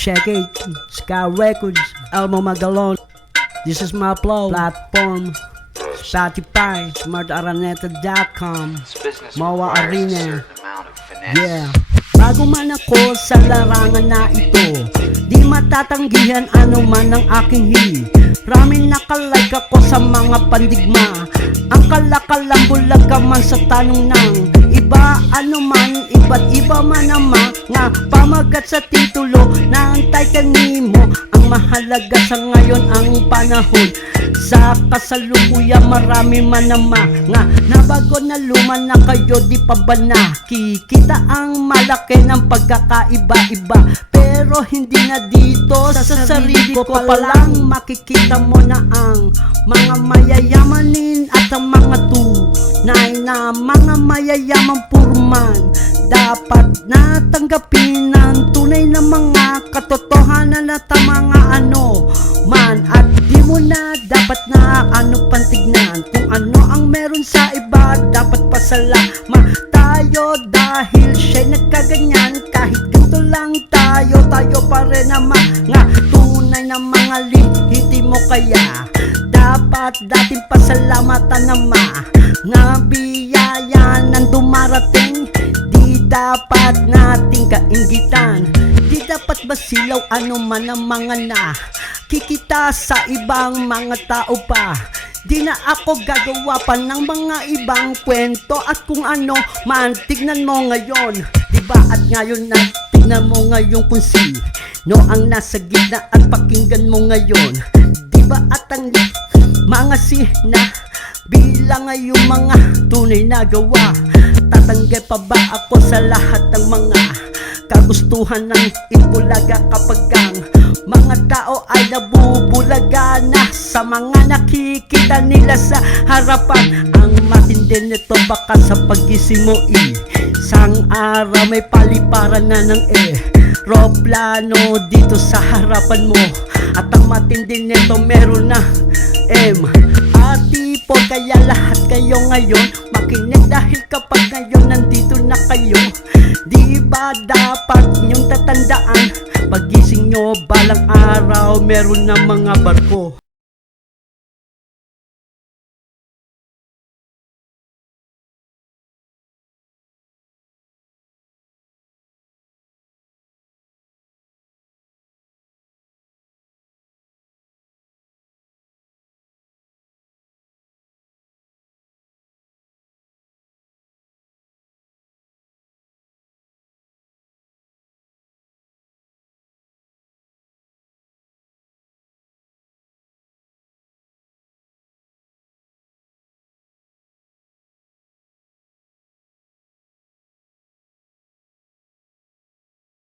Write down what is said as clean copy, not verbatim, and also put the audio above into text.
Check it, Sky Records, Elmo Magalon. This is my platform. Spotify, smartaraneta.com, Mawa Arena. Yeah. Bago man ako sa larangan na ito, di matatanggihan ano man ang aking Maraming nakalike ako sa mga pandigma. Ang kalakalang bulag ka man sa tanong ng iba, ano man, iba't iba man naman nga pamagat sa titulo na ang title nimo. Ang mahalaga sa ngayon ang panahon. Sa kasalukuyan marami man naman nga nabago na luma na kayo, di pa ba nakikita ang malaki ng pagkakaiba-iba? Pero hindi na dito sa sarili ko pa lang makikita mo na ang mga mayayamanin at ang mga tunay na mga mayayamang purman. Dapat natanggapin ng tunay na mga katotohanan at ang mga ano man. At di mo na dapat na pantignan kung ano ang meron sa iba. Dapat pasalamat tayo dahil siya'y nagkaganyan. Kahit ganito lang tayo pa rin naman nga tunay na mga lihiti mo. Kaya dapat dating pasalamatan naman nga biyaya nang dumarating. Di dapat nating kainggitan, di dapat basilaw ano man ang mga nakikita sa ibang mga tao pa. Di na ako gagawa pa ng mga ibang kwento at kung ano man. Tignan mo ngayon, diba? At ngayon na tignan mo ngayon kung sino ang nasa gitna at pakinggan mo ngayon, diba? At ang mga sina bilang ngayong mga tunay na gawa. Tatanggal pa ba ako sa lahat ng mga kagustuhan ng ibulaga kapag ang mga tao ay nabubulaga na sa mga nakikita nila sa harapan? Ang matindi nito baka sa pagising mo isang araw may paliparan na ng eroplano dito sa harapan mo. At ang matindi nito meron na MRT4. Kaya lahat kayo ngayon makinig dahil kapag ngayon nandito na kayo, di ba dapat niyong tatandaan pagising nyo balang araw meron na mga barko.